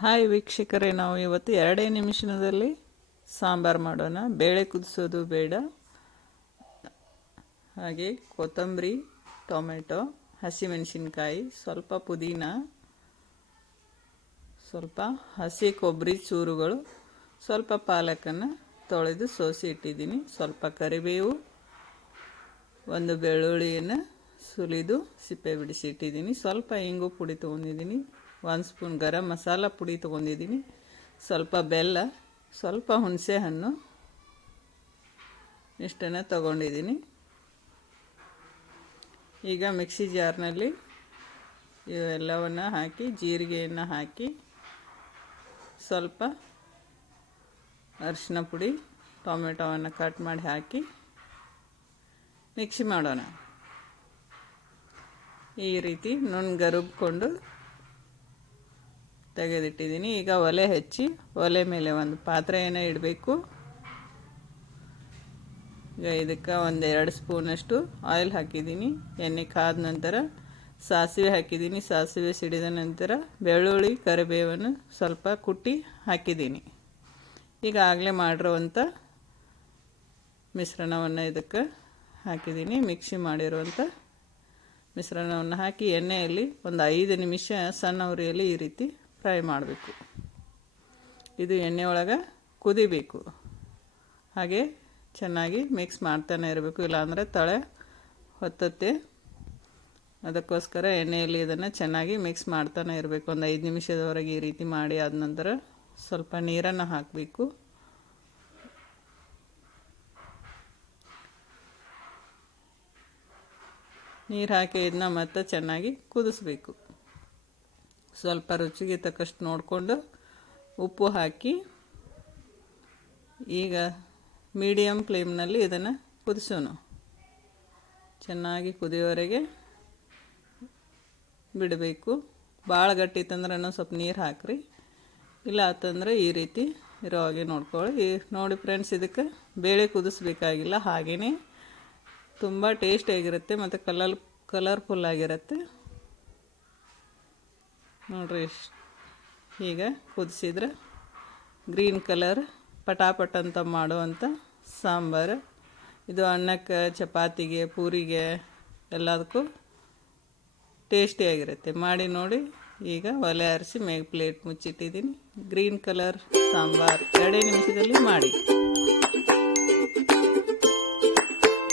Hi ವೀಕ್ಷಕರೇ, ನಾವು ಇವತ್ತು ಎರಡೇ ನಿಮಿಷದಲ್ಲಿ ಸಾಂಬಾರು ಮಾಡೋಣ. ಬೇಳೆ ಕುದಿಸೋದು ಬೇಡ. ಹಾಗೆ ಕೊತ್ತಂಬರಿ, ಟೊಮೆಟೊ, ಹಸಿಮೆಣಸಿನ್ಕಾಯಿ, ಸ್ವಲ್ಪ ಪುದೀನ, ಸ್ವಲ್ಪ ಹಸಿ ಕೊಬ್ಬರಿ ಚೂರುಗಳು, ಸ್ವಲ್ಪ ಪಾಲಕನ್ನು ತೊಳೆದು ಸೋಸಿ ಇಟ್ಟಿದ್ದೀನಿ. ಸ್ವಲ್ಪ ಕರಿಬೇವು, ಒಂದು ಬೆಳ್ಳುಳ್ಳಿಯನ್ನು ಸುಲಿದು ಸಿಪ್ಪೆ ಬಿಡಿಸಿ ಇಟ್ಟಿದ್ದೀನಿ. ಸ್ವಲ್ಪ ಇಂಗು ಪುಡಿ ತೊಗೊಂಡಿದ್ದೀನಿ. ಒಂದು ಸ್ಪೂನ್ ಗರಂ ಮಸಾಲ ಪುಡಿ ತೊಗೊಂಡಿದ್ದೀನಿ. ಸ್ವಲ್ಪ ಬೆಲ್ಲ, ಸ್ವಲ್ಪ ಹುಣಸೆ ಹಣ್ಣು ಇಷ್ಟನ್ನು ತಗೊಂಡಿದ್ದೀನಿ. ಈಗ ಮಿಕ್ಸಿ ಜಾರ್ನಲ್ಲಿ ಇವೆಲ್ಲವನ್ನು ಹಾಕಿ, ಜೀರಿಗೆಯನ್ನು ಹಾಕಿ, ಸ್ವಲ್ಪ ಅರಿಶಿನ ಪುಡಿ, ಟೊಮೆಟೊವನ್ನು ಕಟ್ ಮಾಡಿ ಹಾಕಿ, ಮಿಕ್ಸಿ ಮಾಡೋಣ. ಈ ರೀತಿ ನುಣ್ಣಗರುಬ್ಕೊಂಡು ತೆಗೆದಿಟ್ಟಿದ್ದೀನಿ. ಈಗ ಒಲೆ ಹಚ್ಚಿ, ಒಲೆ ಮೇಲೆ ಒಂದು ಪಾತ್ರೆಯನ್ನು ಇಡಬೇಕು. ಈಗ ಇದಕ್ಕೆ ಒಂದು ಎರಡು ಸ್ಪೂನಷ್ಟು ಆಯಿಲ್ ಹಾಕಿದ್ದೀನಿ. ಎಣ್ಣೆ ಕಾದ ನಂತರ ಸಾಸಿವೆ ಹಾಕಿದ್ದೀನಿ. ಸಾಸಿವೆ ಸಿಡಿದ ನಂತರ ಬೆಳ್ಳುಳ್ಳಿ, ಕರಿಬೇವನ್ನು ಸ್ವಲ್ಪ ಕುಟ್ಟಿ ಹಾಕಿದ್ದೀನಿ. ಈಗ ಆಗಲೇ ಮಾಡಿರುವಂಥ ಮಿಶ್ರಣವನ್ನು ಇದಕ್ಕೆ ಹಾಕಿದ್ದೀನಿ. ಮಿಕ್ಸಿ ಮಾಡಿರುವಂಥ ಮಿಶ್ರಣವನ್ನು ಹಾಕಿ ಎಣ್ಣೆಯಲ್ಲಿ ಒಂದು ಐದು ನಿಮಿಷ ಸಣ್ಣ ಉರಿಯಲ್ಲಿ ಈ ರೀತಿ ಫ್ರೈ ಮಾಡಬೇಕು. ಇದು ಎಣ್ಣೆ ಒಳಗೆ ಕುದಿಬೇಕು. ಹಾಗೆ ಚೆನ್ನಾಗಿ ಮಿಕ್ಸ್ ಮಾಡ್ತಾನೆ ಇರಬೇಕು. ಇಲ್ಲಾಂದರೆ ತಳೆ ಹೊತ್ತತ್ತೆ ಅದಕ್ಕೋಸ್ಕರ ಎಣ್ಣೆಯಲ್ಲಿ ಇದನ್ನು ಚೆನ್ನಾಗಿ ಮಿಕ್ಸ್ ಮಾಡ್ತಾನೆ ಇರಬೇಕು. ಒಂದು ಐದು ನಿಮಿಷದವರೆಗೆ ಈ ರೀತಿ ಮಾಡಿ ಆದ ನಂತರ ಸ್ವಲ್ಪ ನೀರನ್ನು ಹಾಕಬೇಕು. ನೀರು ಹಾಕಿ ಇದನ್ನ ಮತ್ತೆ ಚೆನ್ನಾಗಿ ಕುದಿಸ್ಬೇಕು. ಸ್ವಲ್ಪ ರುಚಿಗೆ ತಕ್ಕಷ್ಟು ನೋಡಿಕೊಂಡು ಉಪ್ಪು ಹಾಕಿ ಈಗ ಮೀಡಿಯಮ್ ಫ್ಲೇಮ್ನಲ್ಲಿ ಇದನ್ನು ಕುದಿಸೋಣ. ಚೆನ್ನಾಗಿ ಕುದಿಯೋವರೆಗೆ ಬಿಡಬೇಕು. ಭಾಳ ಗಟ್ಟಿ ತಂದ್ರೆ ಸ್ವಲ್ಪ ನೀರು ಹಾಕ್ರಿ. ಇಲ್ಲ ಆತಂದ್ರೆ ಈ ರೀತಿ ಇರೋ ಹಾಗೆ ನೋಡ್ಕೊಳ್ಳಿ. ನೋಡಿ ಫ್ರೆಂಡ್ಸ್, ಇದಕ್ಕೆ ಬೇಳೆ ಕುದಿಸ್ಬೇಕಾಗಿಲ್ಲ. ಹಾಗೆಯೇ ತುಂಬ ಟೇಸ್ಟಿಯಾಗಿರುತ್ತೆ ಮತ್ತು ಕಲರ್ ಕಲರ್ಫುಲ್ ಆಗಿರುತ್ತೆ. ನೋಡ್ರಿ ಈಗ ಕುದಿಸಿದ್ರೆ ಗ್ರೀನ್ ಕಲರ್, ಪಟಾಪಟ್ ಅಂತ ಮಾಡುವಂಥ ಸಾಂಬಾರು. ಇದು ಅನ್ನಕ್ಕೆ, ಚಪಾತಿಗೆ, ಪೂರಿಗೆ ಎಲ್ಲದಕ್ಕೂ ಟೇಸ್ಟಿಯಾಗಿರುತ್ತೆ ಮಾಡಿ ನೋಡಿ, ಈಗ ಒಲೆ ಆರಿಸಿ ಮೇಗ್ ಪ್ಲೇಟ್ ಮುಚ್ಚಿಟ್ಟಿದ್ದೀನಿ. Green colour sambar. ಎರಡೇ ನಿಮಿಷದಲ್ಲಿ ಮಾಡಿ.